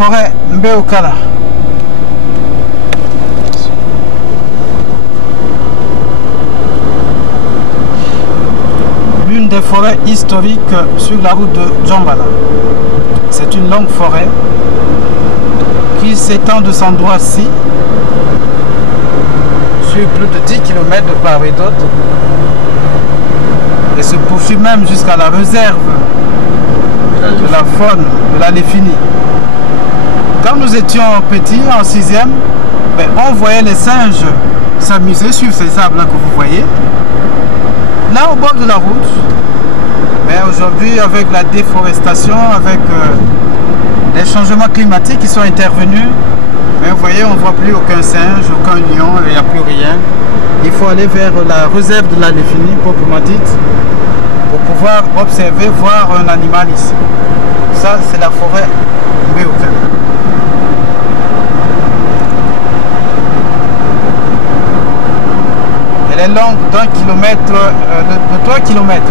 forêt Mbéokala. L'une des forêts historiques sur la route de Djambala. C'est une longue forêt qui s'étend de cet endroit-ci sur plus de 10 km de part et d'autre et se poursuit même jusqu'à la réserve de la faune de la Léfini. Quand nous étions petits, en 6e, on voyait les singes s'amuser sur ces arbres-là que vous voyez, là au bord de la route. Mais aujourd'hui, avec la déforestation, avec les changements climatiques qui sont intervenus, vous voyez, on ne voit plus aucun singe, aucun lion, il n'y a plus rien. Il faut aller vers la réserve de la Léfini, proprement dite, pour pouvoir observer, voir un animal ici. Ça, c'est la forêt Mbéokala. Elle est longue d'1 kilomètre, de 3 km.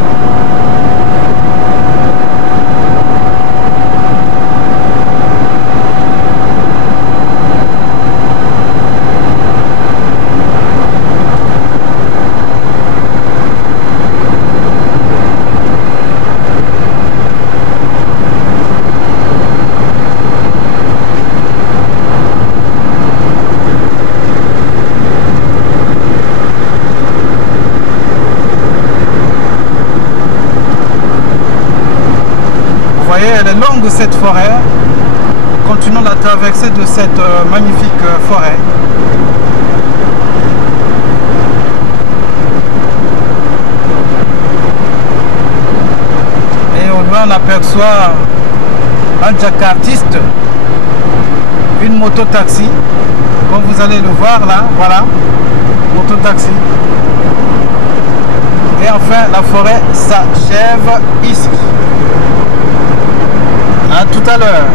Elle est longue cette forêt. Continuons la traversée de cette magnifique forêt. Et au loin on aperçoit un jakartiste, une moto-taxi. Comme vous allez le voir là, voilà, moto-taxi. Et enfin la forêt s'achève ici. À tout à l'heure.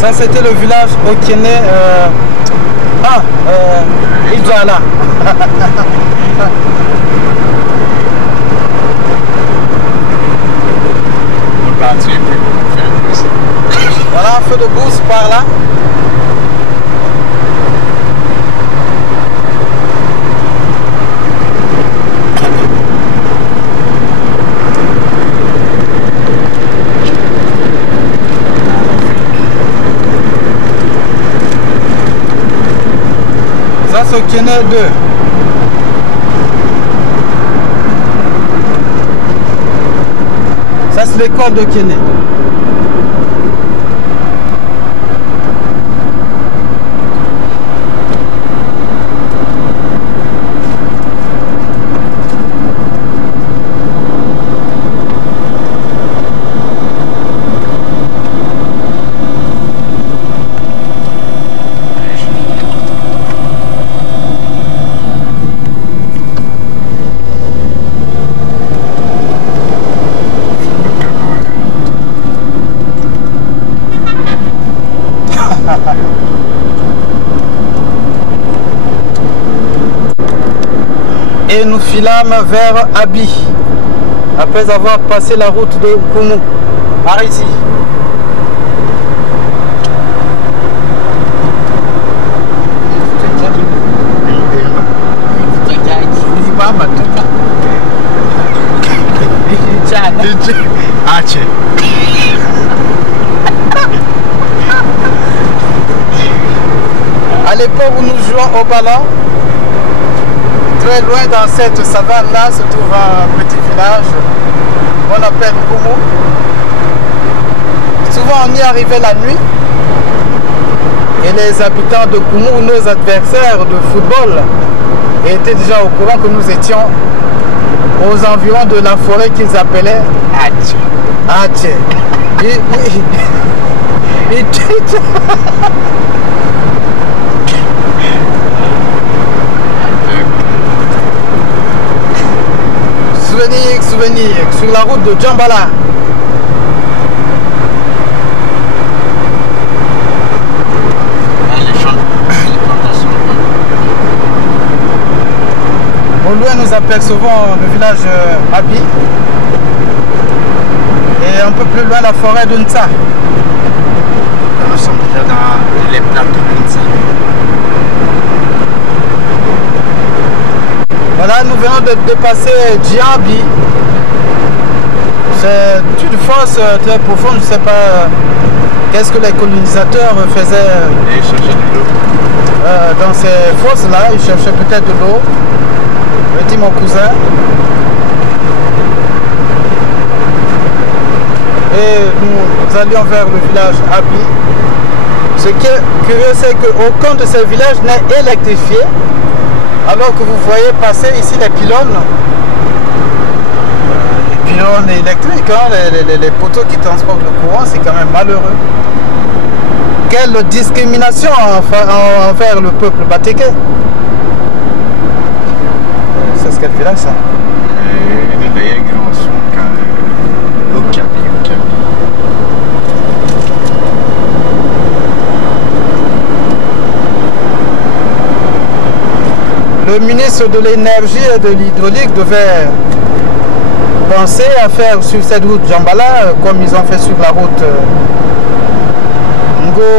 Ça c'était le village Okene Idjala. Voilà un feu de brousse par là. Ça c'est Okene 2. Ça c'est l'école d'Okene. Et nous filâmes vers Abi après avoir passé la route de Koumou par ici. À l'époque où nous jouons au ballon, très loin dans cette savane-là se trouve un petit village qu'on appelle Koumou. Souvent on y arrivait la nuit et les habitants de Koumou, nos adversaires de football, étaient déjà au courant que nous étions aux environs de la forêt qu'ils appelaient Ah tiens. Souvenir, sur la route de Djambala. Au loin, nous apercevons le village Abi et un peu plus loin la forêt de Ntsa. Nous sommes déjà dans les plateaux de Ntsa. Voilà, nous venons de dépasser Djiabi. C'est une fosse très profonde, je ne sais pas qu'est-ce que les colonisateurs faisaient Ils cherchaient de l'eau. Dans ces fosses-là, ils cherchaient peut-être de l'eau. Me dit mon cousin. Et nous allions vers le village Abi. Ce qui est curieux, c'est qu'aucun de ces villages n'est électrifié. Alors que vous voyez passer ici les pylônes. Les pylônes électriques, hein, les poteaux qui transportent le courant, c'est quand même malheureux. Quelle discrimination envers le peuple batéké. C'est ce qu'elle fait là, ça. D'ailleurs, grand son quand Okapi. Le ministre de l'énergie et de l'hydraulique devait penser à faire sur cette route Djambala comme ils ont fait sur la route Ngo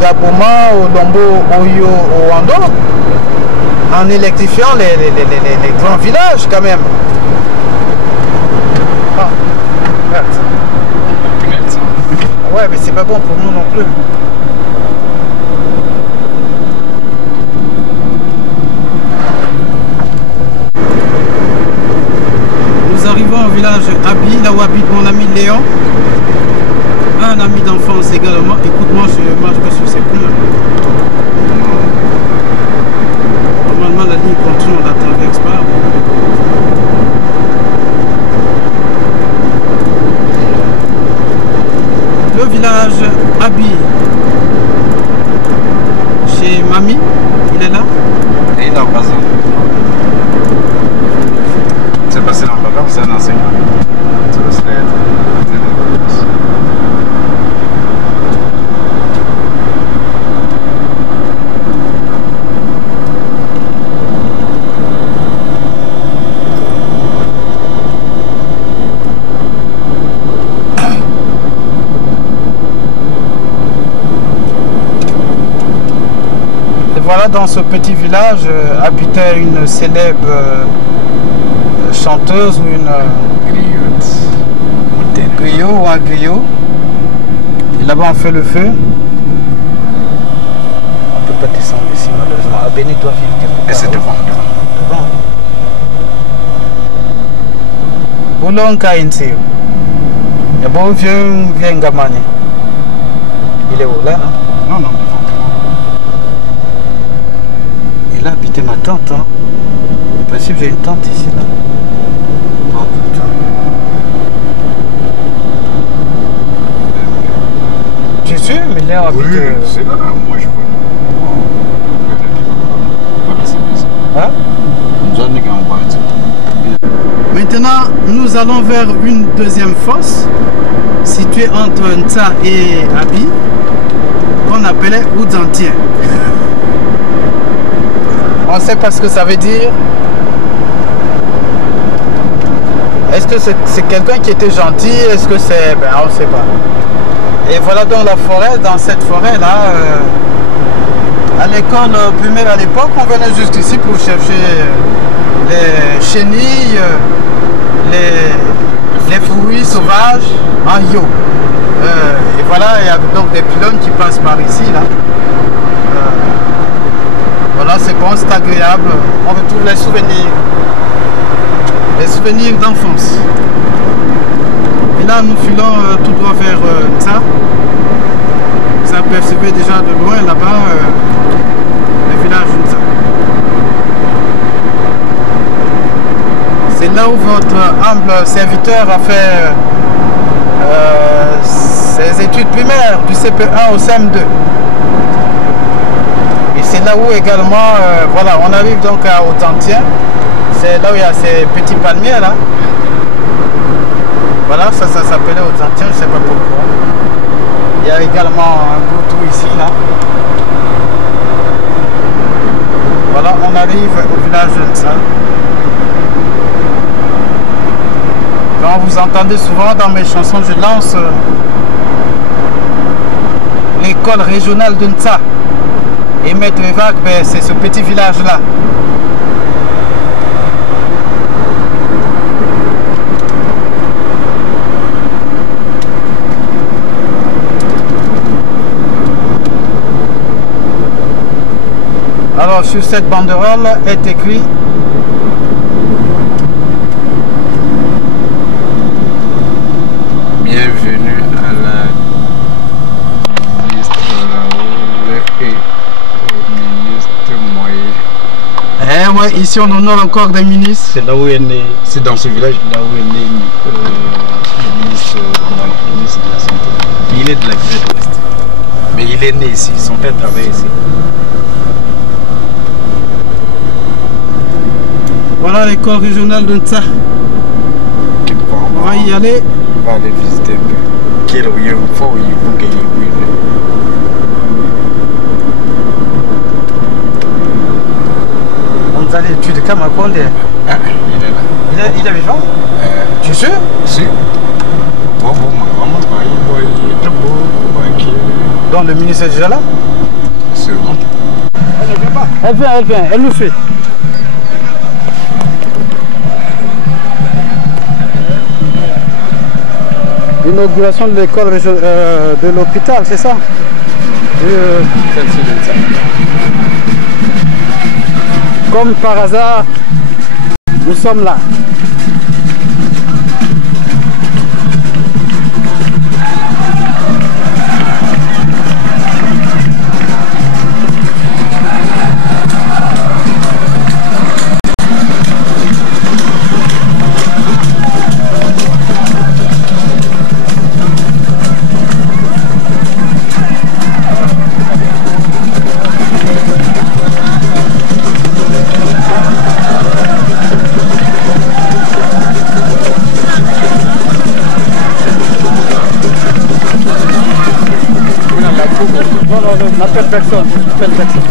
Gaboma, Olombo, Oyo, Owando, en électrifiant les grands villages quand même. Ah, regarde. Ouais, mais c'est pas bon pour nous non plus. Nous arrivons au village Abi, là où habite mon ami Léon. Un ami d'enfance également. Écoute-moi, je marche pas sur ses pneus. Normalement, la ligne continue, on la traverse pas. Le village Abi. Chez Mamie, il est là. Et il est en bas. C'est passé dans le bagage, c'est un enseignant. Ça va se faire. Voilà, dans ce petit village habitait une célèbre chanteuse ou une griot ou un griot. Et là-bas on fait le feu. On ne peut pas descendre ici malheureusement. Abéni doit vivre quelque part. Et c'est devant. Boulon Kainti. Et bon vieux Ngamani. Il est où là? Non, devant. Là, habiter ma tante. Hein. En principe, j'ai une tante ici. Là. Oh putain. Tu es sûr, mais là, habite. Oui, c'est là, moi je vois. Hein? Maintenant, nous allons vers une deuxième fosse située entre Ntsa et Abi, qu'on appelait Oudzantien. On ne sait pas ce que ça veut dire. Est-ce que c'est quelqu'un qui était gentil? Est-ce que c'est... Ben, on ne sait pas. Et voilà donc la forêt. Dans cette forêt-là, à l'école primaire à l'époque, on venait juste ici pour chercher les chenilles, les fruits sauvages en yo. Et voilà, il y a donc des pylônes qui passent par ici, là. Voilà, c'est bon, c'est agréable. On retrouve les souvenirs d'enfance. Et là, nous filons tout droit vers Ntsa. Vous apercevez déjà de loin là-bas le village Ntsa. C'est là où votre humble serviteur a fait ses études primaires du CP1 au CM2. Et c'est là où également, voilà, on arrive donc à Autantien. C'est là où il y a ces petits palmiers là. Voilà, ça s'appelait Autantien, je ne sais pas pourquoi. Il y a également un goutou ici là. Voilà, on arrive au village de Ntsa. Quand vous entendez souvent dans mes chansons, je lance l'école régionale de Ntsa. Et Maître Evak, ben, c'est ce petit village là. Alors sur cette banderole est écrit bienvenue à la ministre Raoul et au ministre Moyen. Eh ouais, ici on honore encore des ministres. C'est là où est né, c'est dans ce village là où est né le ministre de la Santé. Il est de la Grèce de l'Ouest. Mais il est né ici, son père travaille ici. Voilà l'école régionale de Ntsa. On va y aller. On va aller visiter un peu. Quel est le fort où il faut qu'il y ait. On a l'étude de Kamakonde. Ah, il est là. Il est vivant? Tu es sûr? Si. Bon, maman, Donc le ministre est déjà là? Sûrement. Elle ne vient pas. Elle vient, elle nous suit. L'inauguration de l'école de l'hôpital, c'est ça? Comme par hasard, nous sommes là. N'appelle personne, n'appelle personne.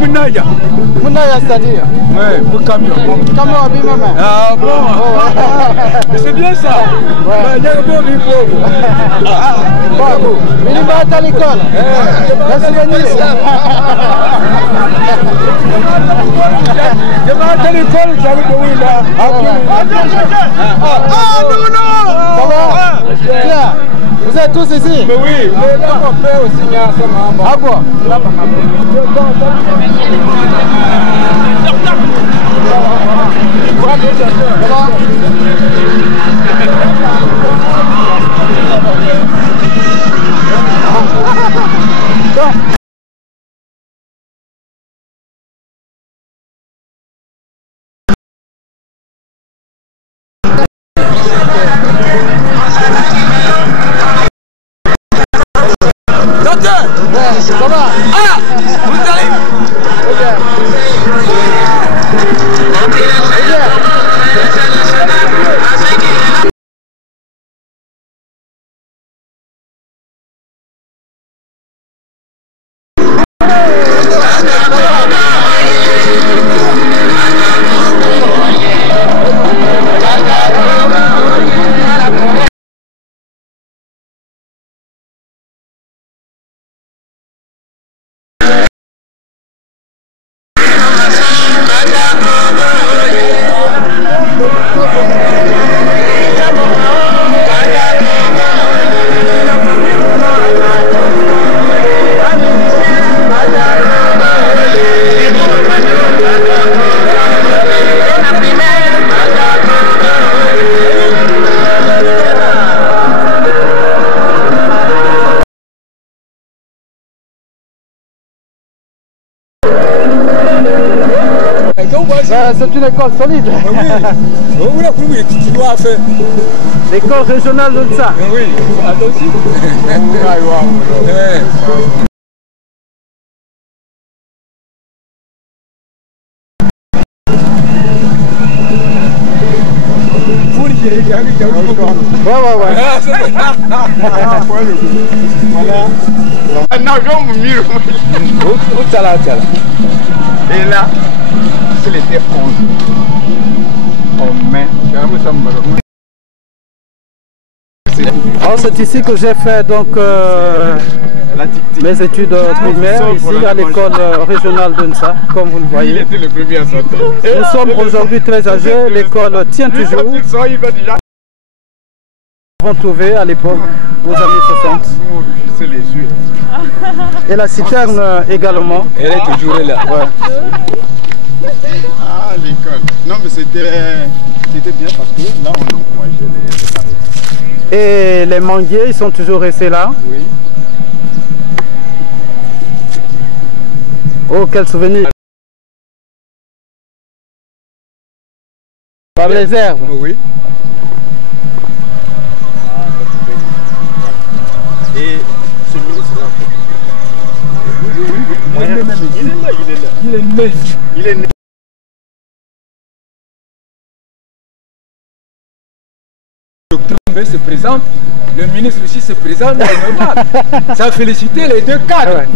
Mounaya. Mounaya, c'est-à-dire? Oui, pour camion. Camion à même. Ah bon? C'est bien ça. Il y a un bon niveau. Bon, il va à l'école. Merci Denis. Je vais à l'école, j'arrive de oui là. Ah non, non. Ça va? Tiens, vous êtes tous ici? Mais oui, mais là on fait aussi. À quoi? Docteur. Ouais, ça va? Ah, vous allez? C'est une école solide. Oui, tu dois faire. L'école régionale de ça. Oui, attention. Et là, il était 11. Alors c'est ici que j'ai fait donc mes études primaires, ici à l'école régionale de Nsa, comme vous le voyez. Nous sommes aujourd'hui très âgés, l'école tient toujours. Nous avons trouvé à l'époque, aux années 60. Et la citerne également. Elle est toujours là. Ouais. Ah, l'école. Non, mais c'était bien parce que là, on encourageait les parents. Et les manguiers, ils sont toujours restés là. Oui. Oh, quel souvenir. Par les herbes. Oui. Et ce ministre-là, il est né. Le docteur se présente, le ministre aussi se présente, normal. Ça a félicité les deux cadres. Ouais.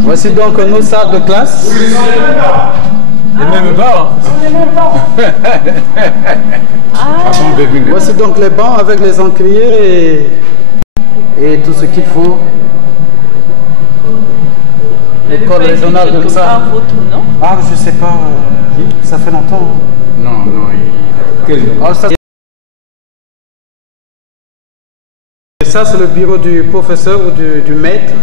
Voici donc nos salles de classe. Les mêmes bas. Voici donc les bancs avec les encriers et tout ce qu'il faut. L'école régionale de ça. Ah, je sais pas. Ça fait longtemps. Non, Ah, ça, et ça, c'est le bureau du professeur ou du maître.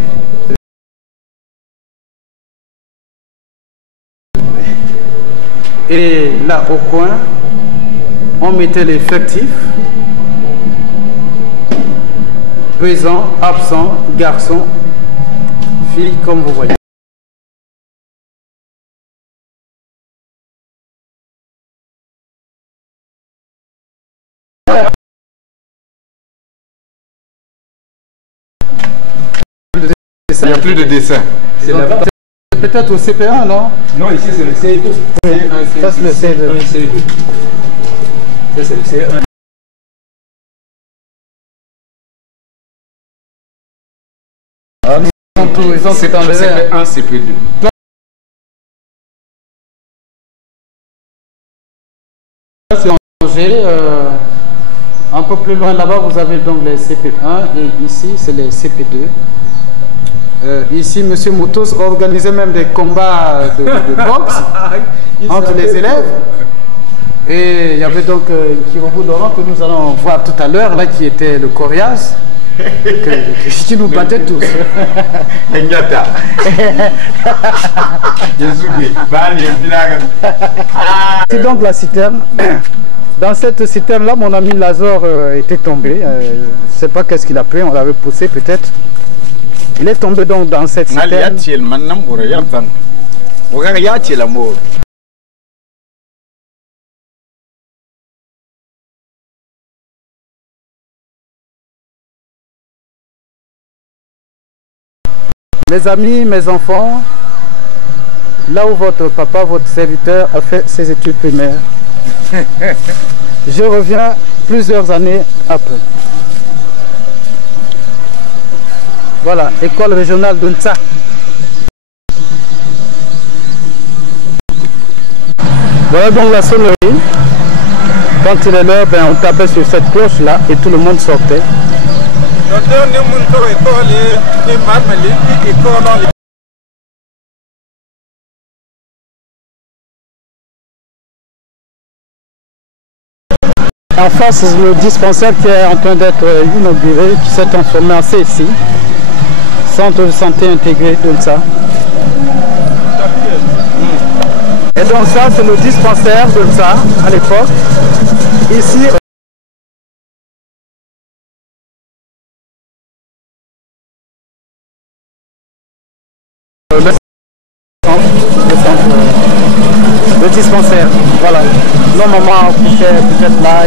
Et là, au coin, on mettait l'effectif. Présent, absent, garçon, fille, comme vous voyez. il n'y a plus de dessin. C'est là-bas. Peut-être au CP1, non? Non, ici c'est le C2. Oui. Ça c'est le C2. Ça c'est le C1. Ah, ils ont c'est en CP1, CP2. C'est en Angers. Un peu plus loin là-bas, vous avez donc les CP1 et ici c'est les CP2. Ici, M. Moutos organisait même des combats de boxe entre les élèves. Et il y avait donc Kirobu Laurent que nous allons voir tout à l'heure, là qui était le coriace, qui nous battait tous. C'est donc la citerne. Dans cette citerne-là, mon ami Lazare était tombé. Je ne sais pas qu'est-ce qu'il a pris, on l'avait poussé peut-être. Il est tombé donc dans cette citerne. Mes amis, mes enfants, là où votre papa, votre serviteur, a fait ses études primaires, je reviens plusieurs années après. Voilà, école régionale d'Unsa. Voilà donc la sonnerie. Quand il est l'heure, on tapait sur cette cloche-là et tout le monde sortait. En face, le dispensaire qui est en train d'être inauguré, qui s'est transformé en CSI, Centre de santé intégré de ça. Et donc ça, c'est le dispensaire de ça à l'époque. Ici, le dispensaire, voilà. Nos mamans couchaient peut-être là.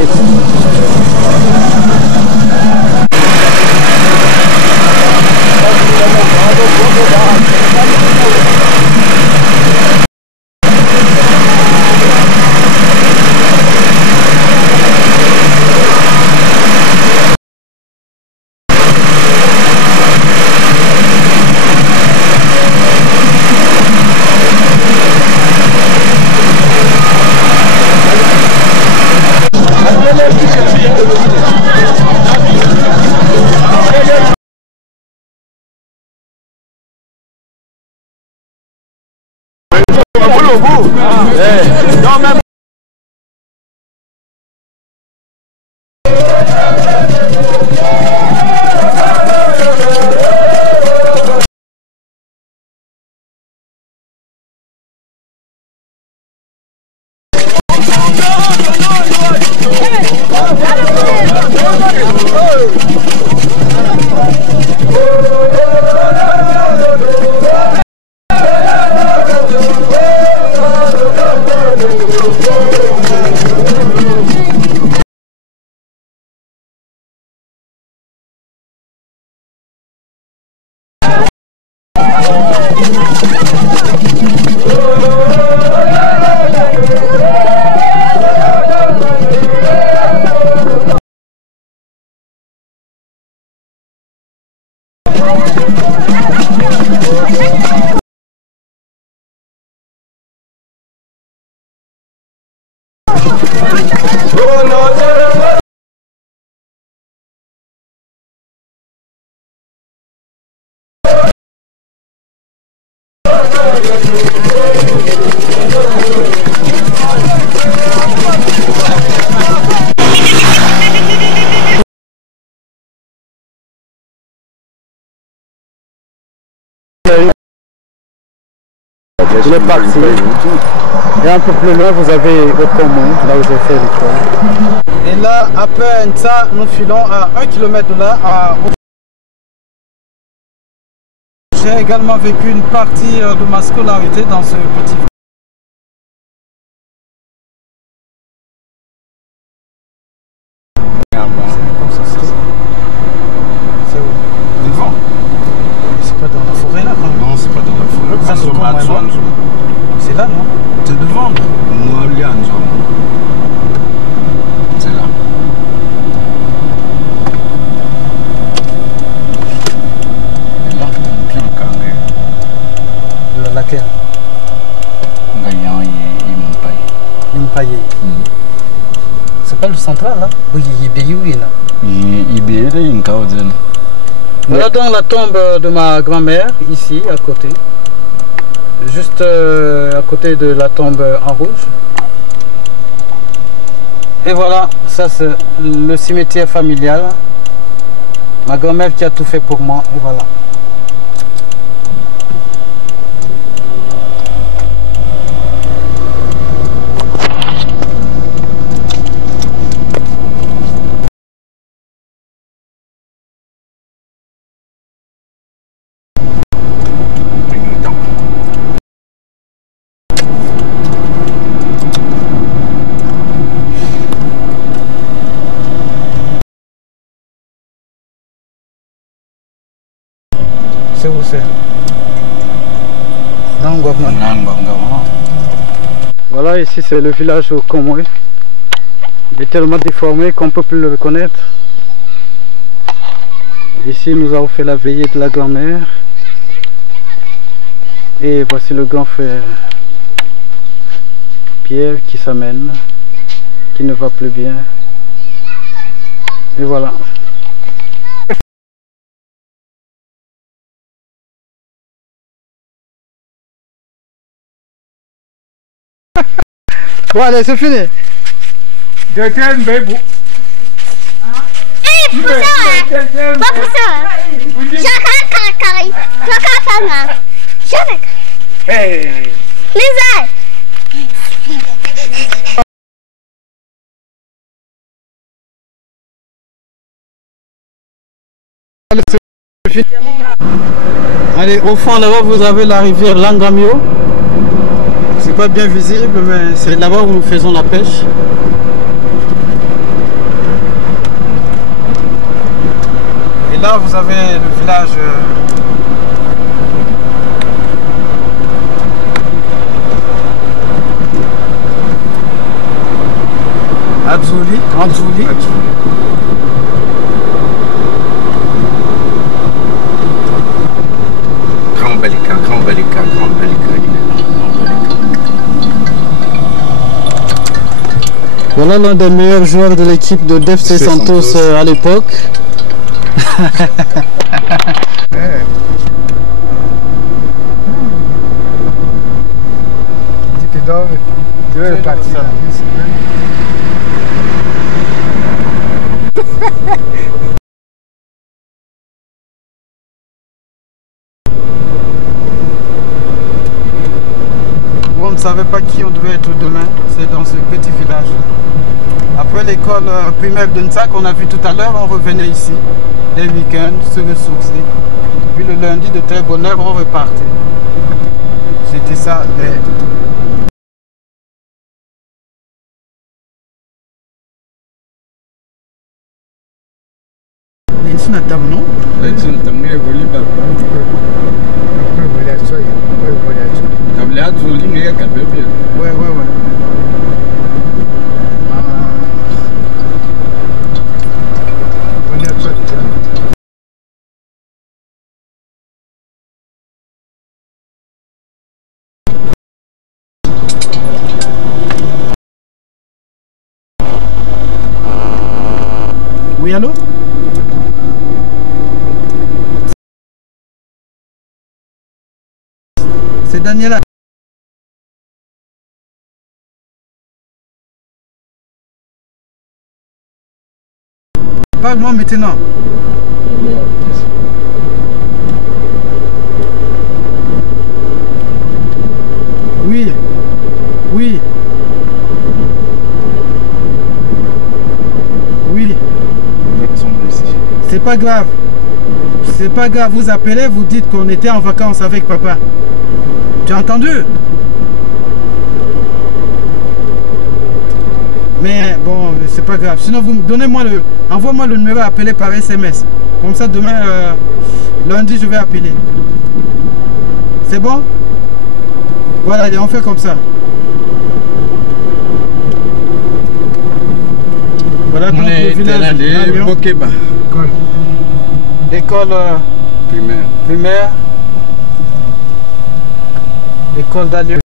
Et non, même. Il est parti. Et un peu plus loin, vous avez le Comont, là où j'ai fait l'école. Et là, après ça, nous filons à 1 km de là. J'ai également vécu une partie de ma scolarité dans ce petit village. C'est où? Devant. C'est pas dans la forêt là quand même. Non, c'est pas dans la forêt. Ça, c'est comment, c'est là, non? C'est devant. C'est là. Et là, puis un carré. De laquelle? Gagnant, il m'ont payé. Ils m'ont payé. C'est pas le central là? Oui, il là. Voilà donc la tombe de ma grand-mère, ici, à côté. Juste à côté de la tombe en rouge. Et voilà, ça c'est le cimetière familial. Ma grand-mère qui a tout fait pour moi, et voilà. C'est où c'est? Voilà, ici c'est le village au Komwe. Il est tellement déformé qu'on ne peut plus le reconnaître. Ici nous avons fait la veillée de la grand-mère. Et voici le grand frère Pierre qui s'amène, qui ne va plus bien. Et voilà. Bon allez, c'est fini. Hey. Allez, au fond là-bas vous avez la rivière Langamio. C'est pas bien visible, mais c'est là-bas où nous faisons la pêche. Et là vous avez le village Anzouli. Grand Balika. Voilà l'un des meilleurs joueurs de l'équipe de DFC Santos à l'époque. On ne savait pas qui on devait être demain, c'est dans ce petit village. Après l'école primaire de Nsak qu'on a vu tout à l'heure, on revenait ici, les week-ends, se ressourcer. Puis le lundi de très bonne heure, on repartait. C'était ça. C'est une table, non? Ouais. Oui, allô? C'est Daniela. Parle-moi maintenant. Oui. C'est pas grave. C'est pas grave. Vous appelez, vous dites qu'on était en vacances avec papa. Tu as entendu? Mais bon, c'est pas grave. Sinon, vous donnez-moi envoie-moi le numéro à appeler par SMS. Comme ça, demain, lundi, je vais appeler. C'est bon? Voilà, allez, on fait comme ça. Voilà donc le village d'Alion. École primaire. École d'Alion.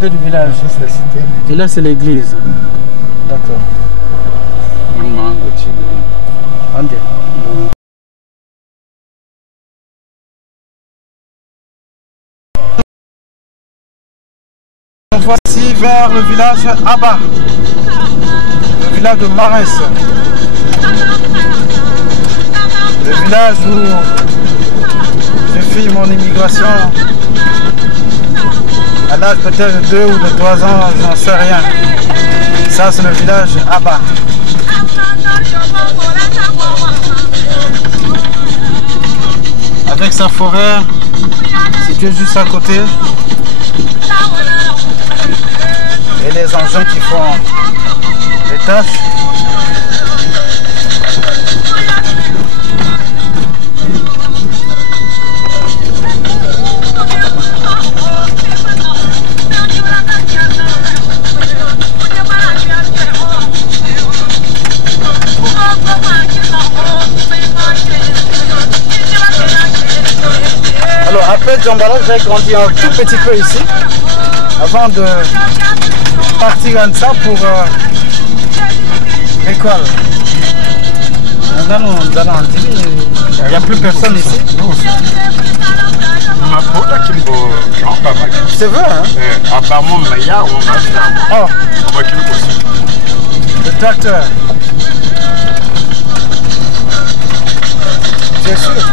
Du village. Et là c'est l'église. D'accord. Voici vers le village Abba, le village de Marès, le village où j'ai fait mon immigration à l'âge peut-être de 2 ou de 3 ans, j'en sais rien. Ça c'est le village Abba. Avec sa forêt située juste à côté. Et les engins qui font les tâches. m'appelle Djambala, j'ai grandi un tout petit peu ici. Avant de partir en ça pour l'école. Maintenant, nous allons en Tili. Il n'y a plus personne ici. C'est vrai, hein? Oh, le tracteur. C'est sûr.